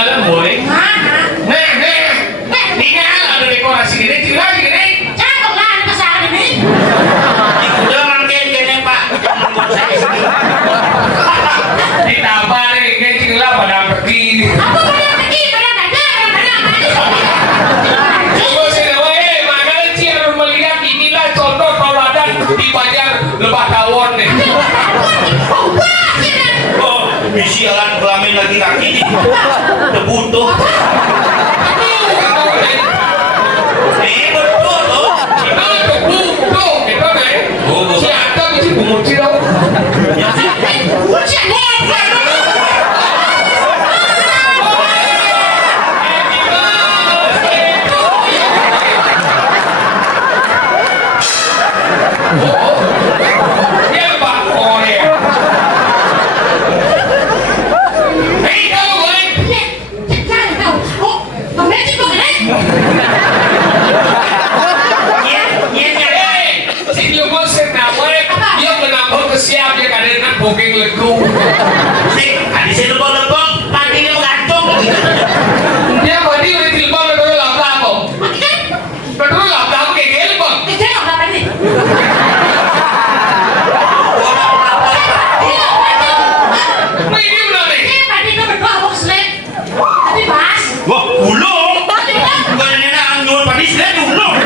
dalam boleh. Tinggal ada dekorasi gini, tinggal gini. Cakep lah ada kesalahan ini. Udah mangkin gini Pak. Ditambah nih, kayak tinggal pada pergi. Apa pada pergi, pada Coba sih, makanya sih harus melihat inilah contoh tauladan di Banjar Lebah Tawon nih. Oh, misi alat kelamin laki-laki terbutuh. Ini betul loh. Siapa sih bumuci dong? Siap dia kadang booking legu. Di sini lebong-lebong, pandinya menggantung. Dia mandi udah di lebong betul lapar kok. Betul lapar kayak gini bang. Ini udah nih. Wah, ulung. Bukan nenek anggur padi sih ulung.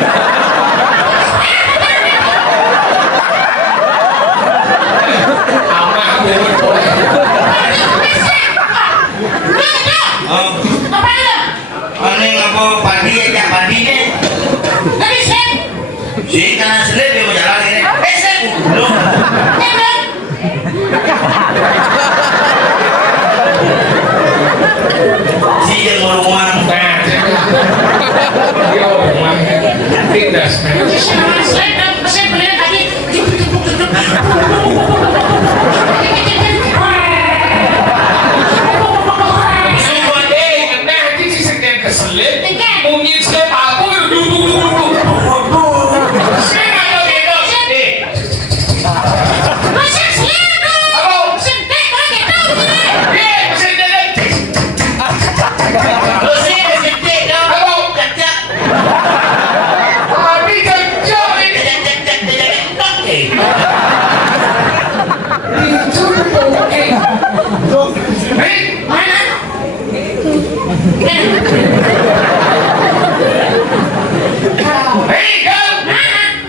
Aneh apa padi ya padi deh. Si karena selip dia mau jalan ini. Selip ulung. Si yang ngomong. Yo, tidak. Mungkin saya aku duduk. Saya nggak tahu gitu.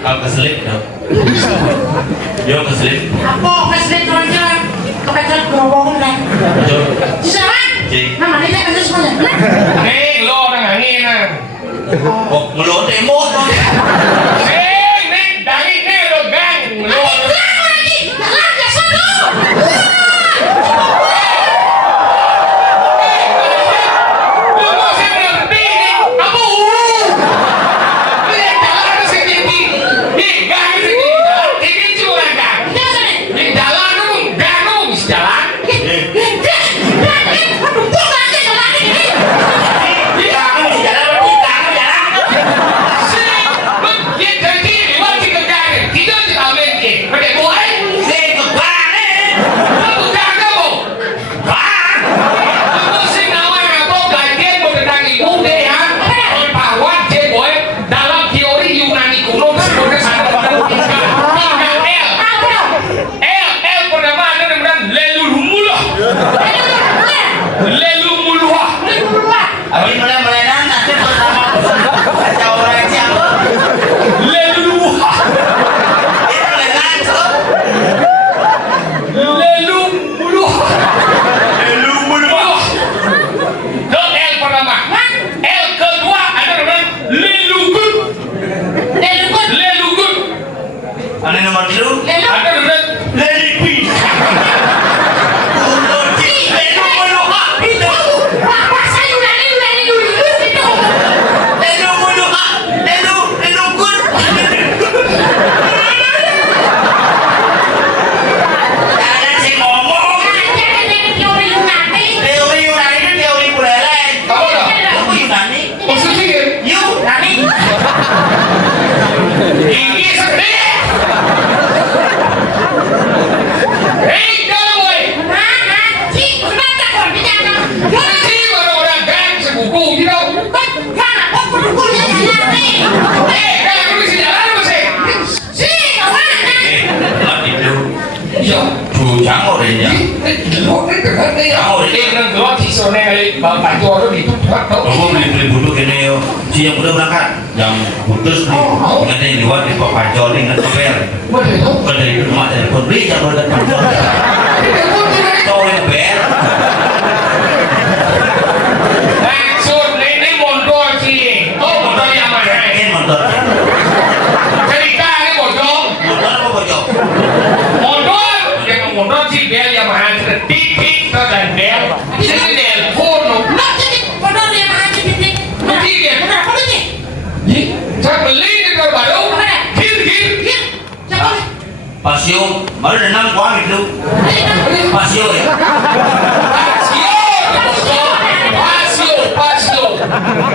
Kalau keselip dong. Yo keselip. Nih, lo orang anginan. Oh, ngelot emot dong. Nih, daging nih lo gang. Lo. Jalan. bapak Joro itu buat tau. Kamu beli buduk ini yo. Siang udah berangkat, yang putus nih. Ingat yang lewat di Pak Pajol ingat kabar. Mana itu? Pada itu rumah telepon beli jangan berangkat Pajol. Kau yang ber. Maksud ini motor sih. Oh motor yang mana? Ini motor. Cerita ini motor. Motor apa bojok? Motor yang motor sih bel yang mana? Titik dan bel. Sini telepon. Mbak, jadi bodoh dia makan titik. Kenapa ini? Saya beli di baru. Gil. Iya, siapa? Pasio, baru ada 6 kuah itu. Pasio ya. Pasio.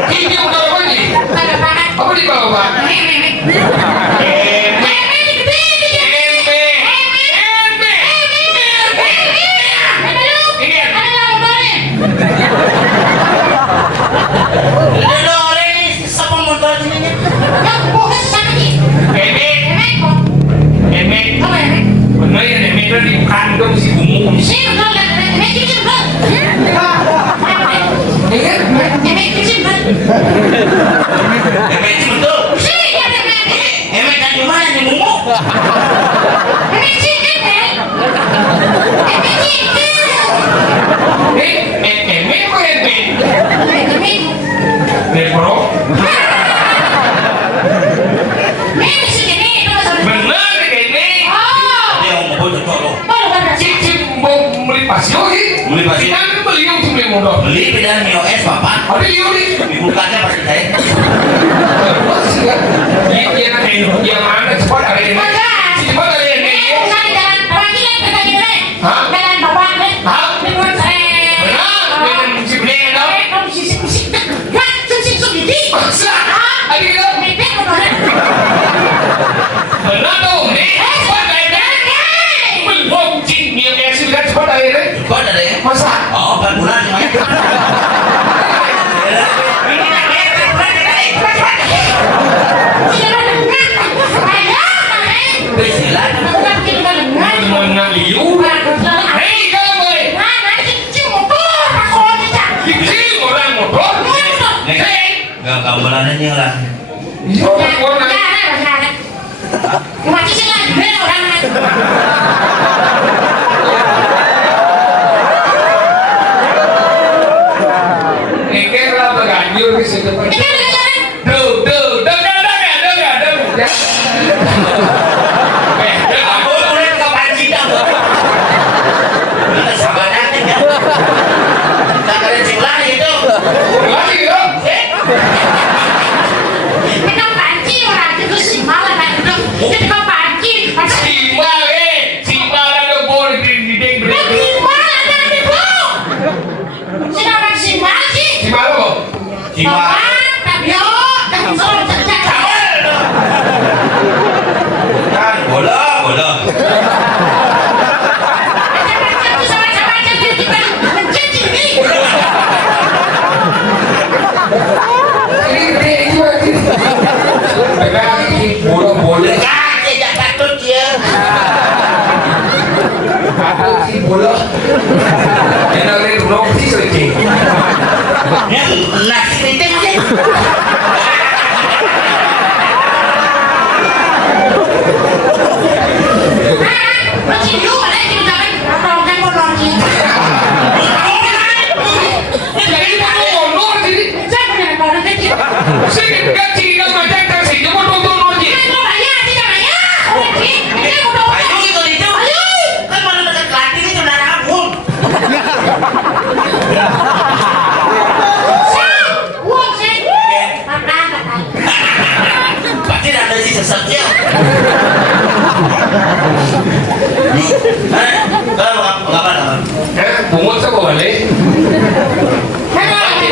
Ini udah apa nih? Apa di bawah? Bener ya, Demeter di kandung si Bumu. Emek itu betul. Emek kan cuma yang mumuk. Emek apa Emek? Bro. Bener Emek. Dia mau cocok loh. Cici mau beli pasio sih. Beli pasio. Kita kan beli untuk beli modal. Beli pedang Mio S papan. Ada Yuri. Dibukanya pasti saya. Yang mana cepat ada ini? Cepat ada ini. Masa? Ada itu? Benar dong nih. Cepat ada ini. Belum cing dia kayak sudah cepat ada ini. Cepat ada ya? Masa? Oh, 4 bulan cuma. Menang liu. Hei kamu. Cici orang motor. Gambarannya nih lah. Ini kalau terganjur di situ. Aku boleh ke panci dah. Ada sabarnya ya. Tak ada sebelah itu. Lagi ya? Simbal ada bol di deng Simbal apa? Cima. Kan bola. Ini bola. Tidak patut dia. Si bola. Yang ada blok sih lagi. Yang nasi itu aja. Jadi mau ngomong sini. Sini gaji kan macam taksi cuma tonton aja. Ayo itu. Kan mana dekat latih itu udah rambut. Pasti ada si sesatnya. Apa? Bungut sa balik.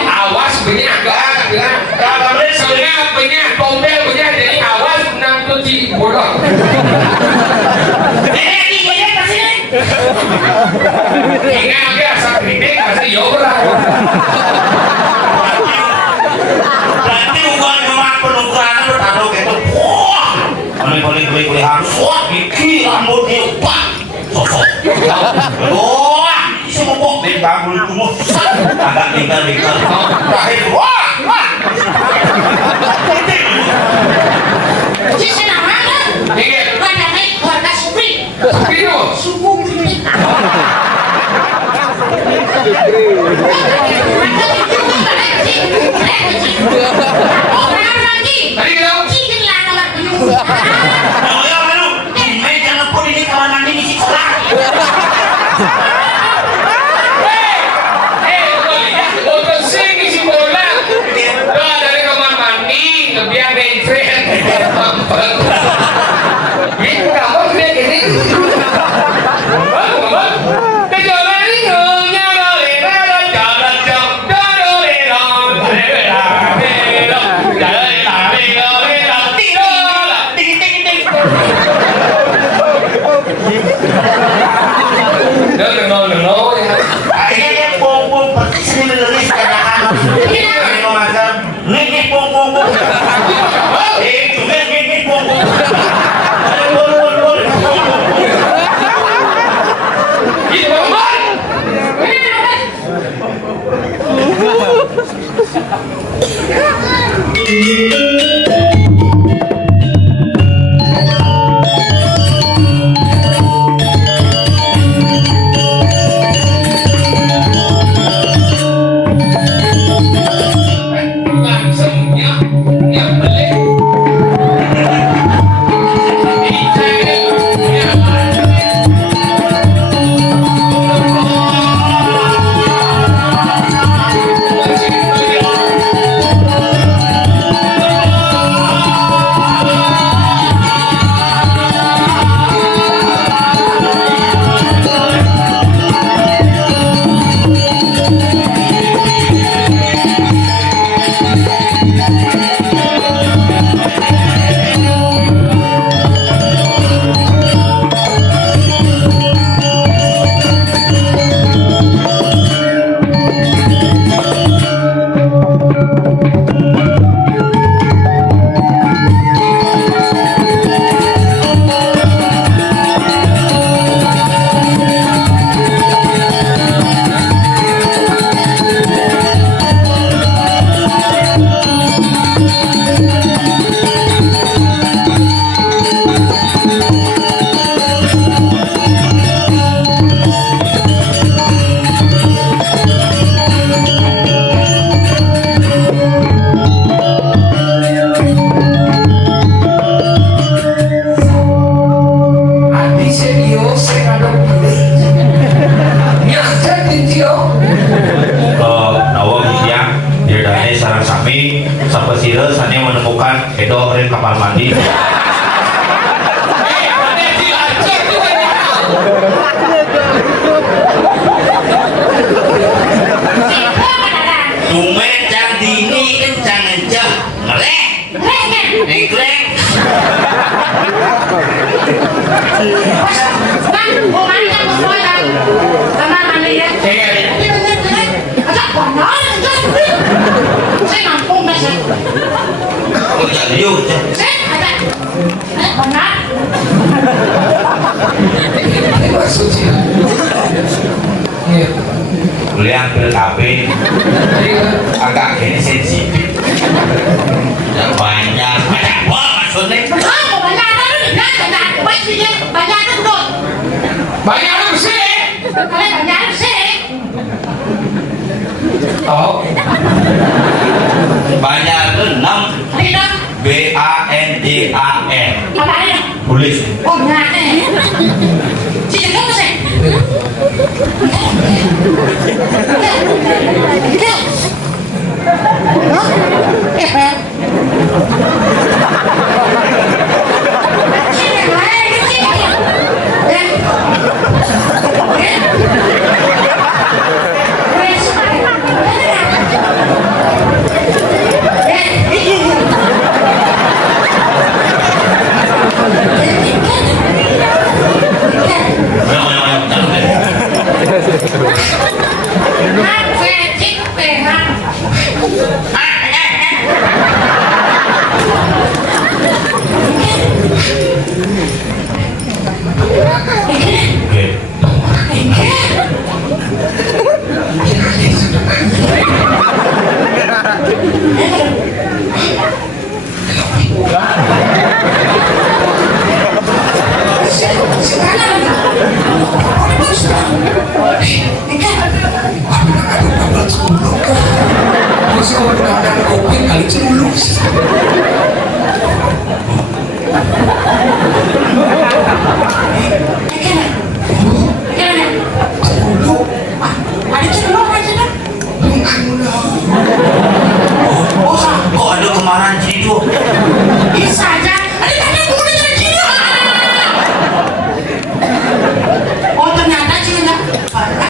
Awas banyak kalau sengat banyak tombel banyak jadi awas nang cuci bodoh. Ingat lagi asal kritik asal yoga. Berarti bukan cuma penukaran bertaruh gitu. Wah, boleh harus. Wah, iki rambutnya pak. Sosok. Wah, isi mopok di bangun kumuh. Agak Tinggal. Terakhir, wah. Si senangan Iya. pada naik keluarga Supri. Pino. Suku Supri. Tadi bilang Jangan pun ini kawan mandi di sekolah. untuk sing isi bola. Doa dari kamar mandi, kebiang dentret. Ini kamu dia gini. Akhirnya pom persis ini menulis kadang ini mau makan ngekek pom. Ngekek pom. Gitu bang. Langsung ya beli. Sapesira sane menemukan edo rem kapal mandi. Tumecang dini kencang ngejah ngelek ngeklek. Kan, mau mandi kan sesuai kan? Kamar mandi ya. Saya ngampung biasa. Oh jadi yuk. Saya ada. Benar. Maksudnya. Iya. Liang pil KB agak gini sensitif. Dan banyak apa maksudnya? Mau banyak ada lu kan? Baik sih banyak ada tuh. Banyak lu sih. Kalian banyak sih. Oh. Banyak itu 6 Tidak. BANDAN. Apa ini? Tulis. Oh benar nih. Si jago sih. Bagus dong. Ika,